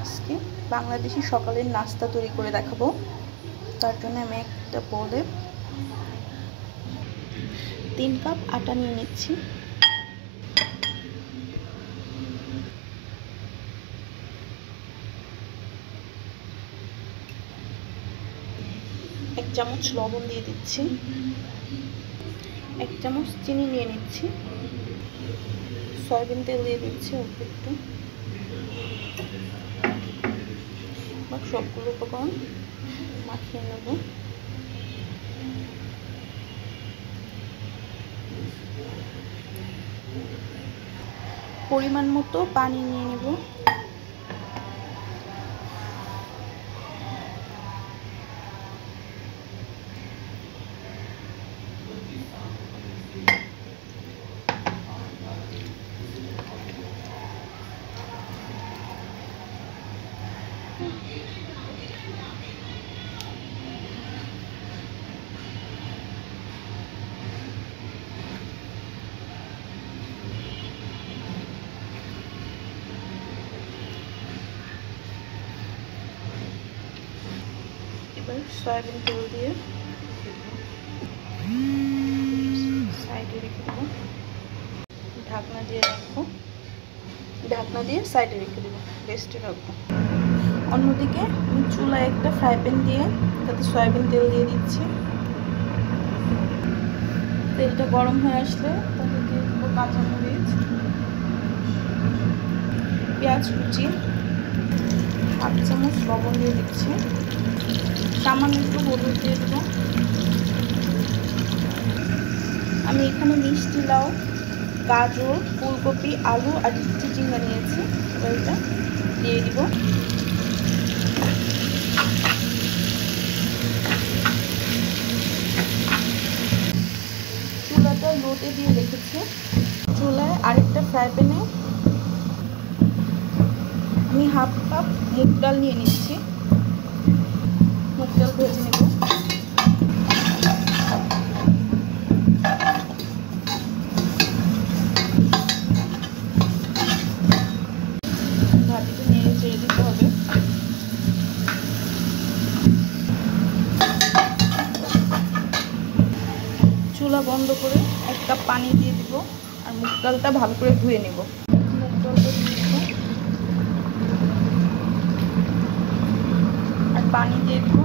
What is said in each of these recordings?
আজকে বাংলাদেশি সকালের নাস্তা তৈরি করে দেখাবো। তার জন্য আমি একটা বোলে 3 কাপ আটা নিয়ে নিচ্ছি। এক চামচ লবণ দিয়ে দিচ্ছি, 1 চামচ চিনি নিয়ে নিচ্ছি, সয়াবিন তেল দিয়ে দিচ্ছি অল্প একটু। সবগুলো উপকরণ মাখিয়ে নেব। পরিমাণ মতো পানি নিয়ে নেব। এবার সয়াবিন তেল দিয়ে সাইডে রেখে দেবো, ঢাকনা দিয়ে রাখবো, ঢাকনা দিয়ে সাইডে রেখে দেবো, রেস্টে রাখবো। অন্যদিকে আমি চুলায় একটা ফ্রাই প্যান দিয়ে তাতে সয়াবিন তেল দিয়ে দিচ্ছি। তেলটা গরম হয়ে আসলে তাতে দিয়ে দেবো কাঁচামরিচ, পেঁয়াজ কুচি, 1 চামচ লবণ দিয়ে দিচ্ছি, সামান্য একটু হলুদ দিয়ে দেবো। আমি এখানে মিষ্টি লাউ, গাজর, ফুলকপি, আলু আর চিচিঙ্গা নিয়েছি। এবার এটা দিয়ে দিব। চুলাটা লোতে দিয়ে রেখেছি। চুলায় আরেকটা ফ্রাই প্যানে আমি 1/2 কাপ মুগ ডাল নিয়ে নিচ্ছি, মুগ ডাল ভেজে নেব। ভাজিটা নেড়ে চেড়ে দিতে হবে। চুলা বন্ধ করে 1 কাপ পানি দিয়ে দিব আর মুগ ডালটা ভালো করে ধুয়ে নেব। মুগ ডালটা দিয়ে দিব আর পানি দিয়ে দিব,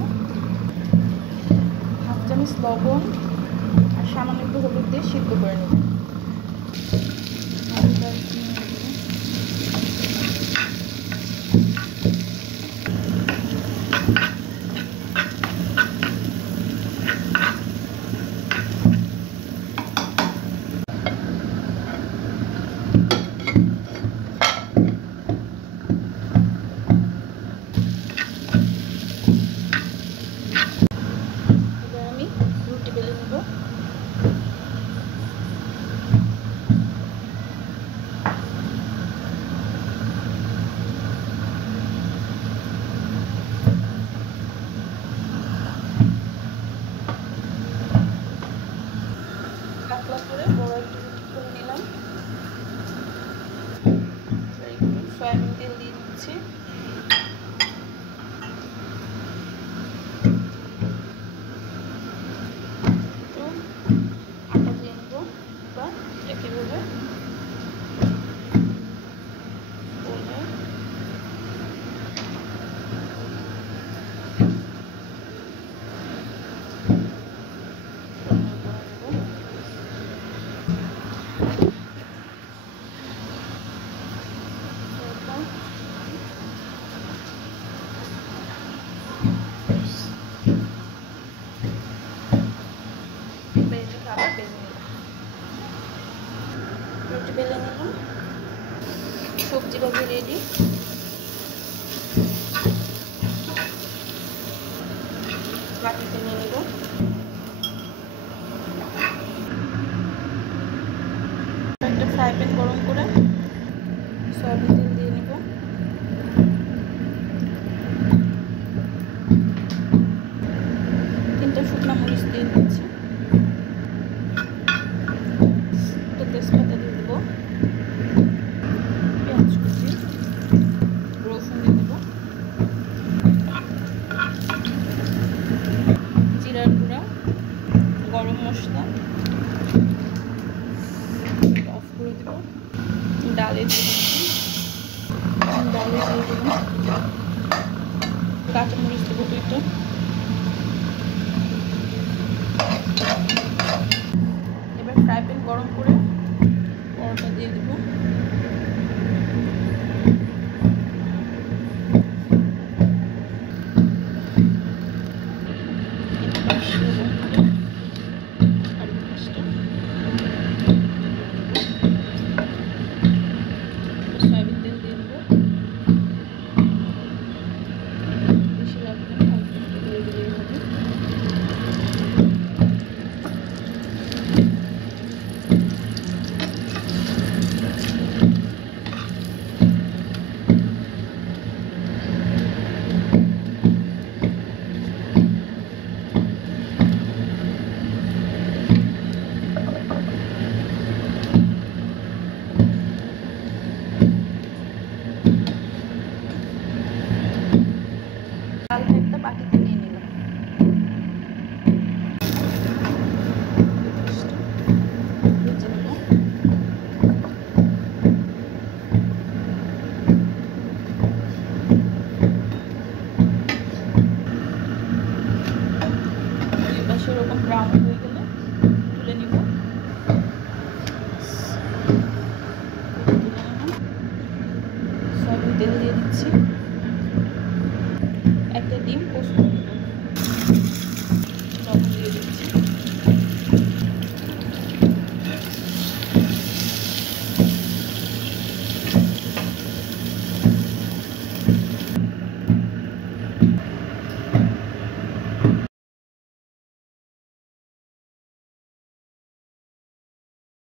1/2 চামচ লবণ আর সামান্য একটু হলুদ দিয়ে সিদ্ধ করে নেব। সয়াবিন তেল দিয়ে দিচ্ছি, একটু আটা দিয়ে নেব বা একইভাবে রুটি বেলে নিলাম। সবজি ভাজি রেডি। বাটিতে নিয়ে নেব। একটা ফ্রাই প্যান গরম করে সয়াবিন তেল দিয়ে নেব। শুকনো মরিচ দিয়ে দিচ্ছি। অফ করে দেব। ডালে দিয়ে দেব।